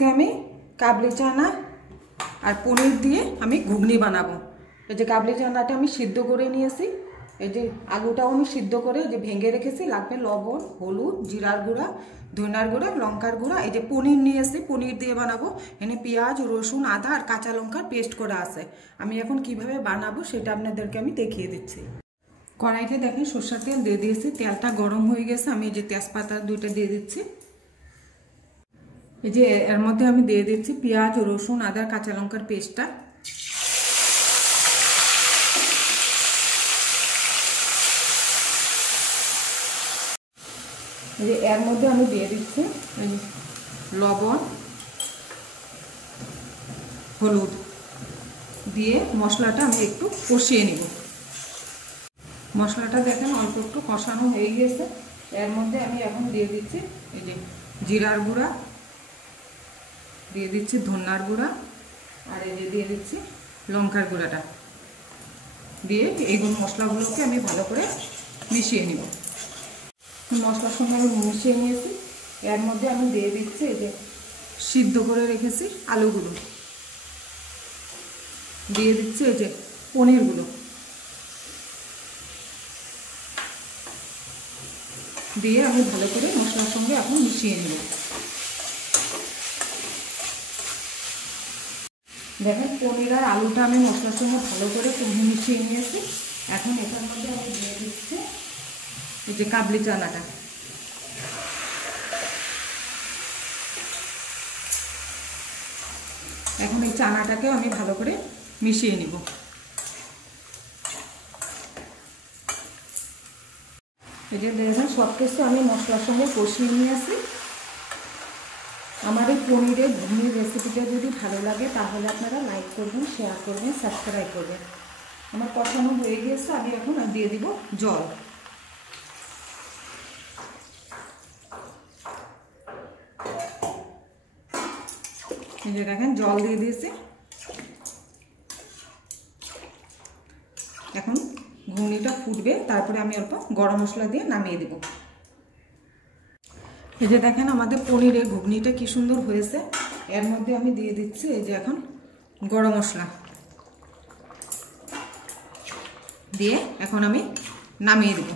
আজকে আমি কাবলি চানা আর পনির দিয়ে আমি ঘুগনি বানাবো। এই যে কাবলি চানাটা আমি সিদ্ধ করে নিয়েছি, এই যে আলুটাও আমি সিদ্ধ করে যে ভেঙে রেখেছি। লাগবে লবণ, হলুদ, জিরার গুঁড়া, ধনিয়ার গুঁড়া, লঙ্কার গুঁড়া। এই যে পনির নিয়েছি, পনির দিয়ে বানাবো। এখানে পেঁয়াজ, রসুন, আদা আর কাঁচা লঙ্কার পেস্ট করা আছে। আমি এখন কিভাবে বানাবো সেটা আপনাদেরকে আমি দেখিয়ে দিচ্ছি। কড়াইতে দেখেন সরষের তেল দিয়ে দিয়েছি, তেলটা গরম হয়ে গেছে। আমি এই যে তেজপাতা 2টা দিয়ে দিচ্ছি। এই যে এর মধ্যে আমি দিয়ে দিচ্ছি পেঁয়াজ, রসুন, আদা, কাঁচা লঙ্কার পেস্টটা। এই যে এর মধ্যে আমি দিয়ে দিচ্ছি লবণ, হলুদ দিয়ে মশলাটা আমি একটু কষিয়ে নিব। মশলাটা দেখেন অল্প একটু কষানো হয়ে গেছে। এর মধ্যে আমি এখন দিয়ে দিচ্ছি এই যে জিরার গুঁড়া, দিয়ে দিচ্ছি ধনিয়ার গুঁড়া, আর এই যে দিয়ে দিচ্ছি লঙ্কার গুঁড়াটা দিয়ে এইগুলো মশলাগুলোকে আমি ভালো করে মিশিয়ে নিব। মশলার সঙ্গে আমি মিশিয়ে নিয়েছি। এর মধ্যে আমি দিয়ে দিচ্ছি এই যে সিদ্ধ করে রেখেছি আলুগুলো, দিয়ে দিচ্ছি এই যে পনিরগুলো, দিয়ে আমি ভালো করে মশলার সঙ্গে এখন মিশিয়ে নেব। দেখেন পনির আর আলুটা আমি মশলার সঙ্গে ভালো করে মিশিয়ে নিয়েছি। এখন এটার মধ্যে আমি দিয়ে দিচ্ছি এই যে কাবলি চানাটা। এখন এই চানাটাকেও আমি ভালো করে মিশিয়ে নিব। এই যে দেখেন সব কিছু আমি মশলার সঙ্গে কষিয়ে নিয়ে আসি। আমার এই পনিরের ঘুগনির রেসিপিটা যদি ভালো লাগে তাহলে আপনারা লাইক করবেন, শেয়ার করবেন, সাবস্ক্রাইব করবেন। আমার কষানো হয়ে গিয়েছে, আমি এখন দিয়ে দিব জল। এই যে দেখেন জল দিয়ে দিয়েছি। এখন ঘুগনিটা ফুটবে, তারপরে আমি অল্প গরম মশলা দিয়ে নামিয়ে দেব। এই যে দেখেন আমাদের পনিরের ঘুগনিটা কি সুন্দর হয়েছে। এর মধ্যে আমি দিয়ে দিচ্ছি এই যে এখন গরম মশলা দিয়ে এখন আমি নামিয়ে দেব।